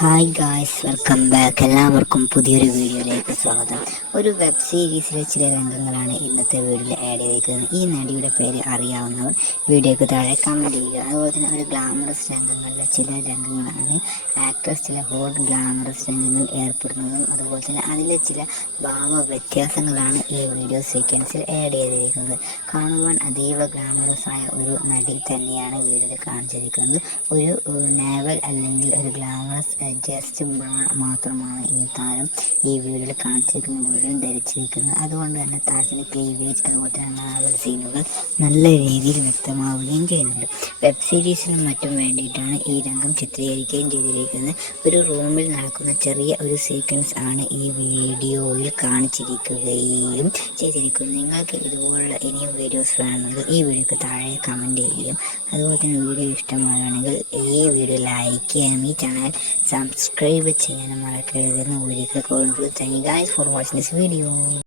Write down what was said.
Hi guys, welcome back. എല്ലാവർക്കും പുതിയൊരു വീഡിയോയിലേക്ക് സ്വാഗതം. ഒരു വെബ് സീരീസിലെ ചില രംഗങ്ങളാണ് ഇന്നത്തെ വീഡിയോയിൽ ആഡ് ചെയ്തിരിക്കുന്നത്. ഈ നടിയുടെ പേര് അറിയാവുന്നവർ വീഡിയോയ്ക്ക് താഴെ കമൻറ്റ് ചെയ്യുക. അതുപോലെ തന്നെ ഒരു ഗ്ലാമറസ് രംഗങ്ങളിലെ ചില രംഗങ്ങളാണ് ആക്ട്രസ് ചില ഹോട്ട് ഗ്ലാമറസ് രംഗങ്ങളിൽ ഏർപ്പെടുന്നതും അതുപോലെ തന്നെ അതിലെ ചില ഭാവ വ്യത്യാസങ്ങളാണ് ഈ വീഡിയോ സീക്വൻസിൽ ആഡ് ചെയ്തിരിക്കുന്നത്. കാണുവാൻ അതീവ ഗ്ലാമറസ് ആയ ഒരു നടി തന്നെയാണ് വീഡിയോയിൽ കാണിച്ചിരിക്കുന്നത്. ഒരു നാവൽ അല്ലെങ്കിൽ ഒരു ഗ്ലാമറസ് ജസ്റ്റ് മാത്രമാണ് ഈ താരം ഈ വീഡിയോയിൽ കാണിച്ചിരിക്കുന്ന മുഴുവൻ ധരിച്ചിരിക്കുന്നത്. അതുകൊണ്ട് തന്നെ താരത്തിൻ്റെ ക്ലീവേജ് അതുപോലെ തന്നെ നാവൽ സീനുകൾ നല്ല രീതിയിൽ വ്യക്തമാവുകയും ചെയ്യുന്നുണ്ട്. വെബ് സീരീസിനും മറ്റും വേണ്ടിയിട്ടാണ് ഈ രംഗം ചിത്രീകരിക്കുകയും ചെയ്തിരിക്കുന്നത്. ഒരു റൂമിൽ നടക്കുന്ന ചെറിയ ഒരു സീക്വൻസ് ആണ് ഈ വീഡിയോയിൽ കാണിച്ചിരിക്കുകയും ചെയ്തിരിക്കുന്നത്. നിങ്ങൾക്ക് ഇതുപോലുള്ള ഇനിയും വീഡിയോസ് വേണമെങ്കിൽ ഈ വീഡിയോക്ക് താഴെ കമൻറ്റ് ചെയ്യുകയും അതുപോലെ തന്നെ വീഡിയോ ഇഷ്ടമാവുകയാണെങ്കിൽ ഈ വീഡിയോ ലൈക്ക് ചെയ്യാനും ഈ ചാനൽ സബ്സ്ക്രൈബ് ചെയ്യാനും മറക്കരുതെന്ന് ഒരിക്കൽ കൂടി thank you guys for watching this video.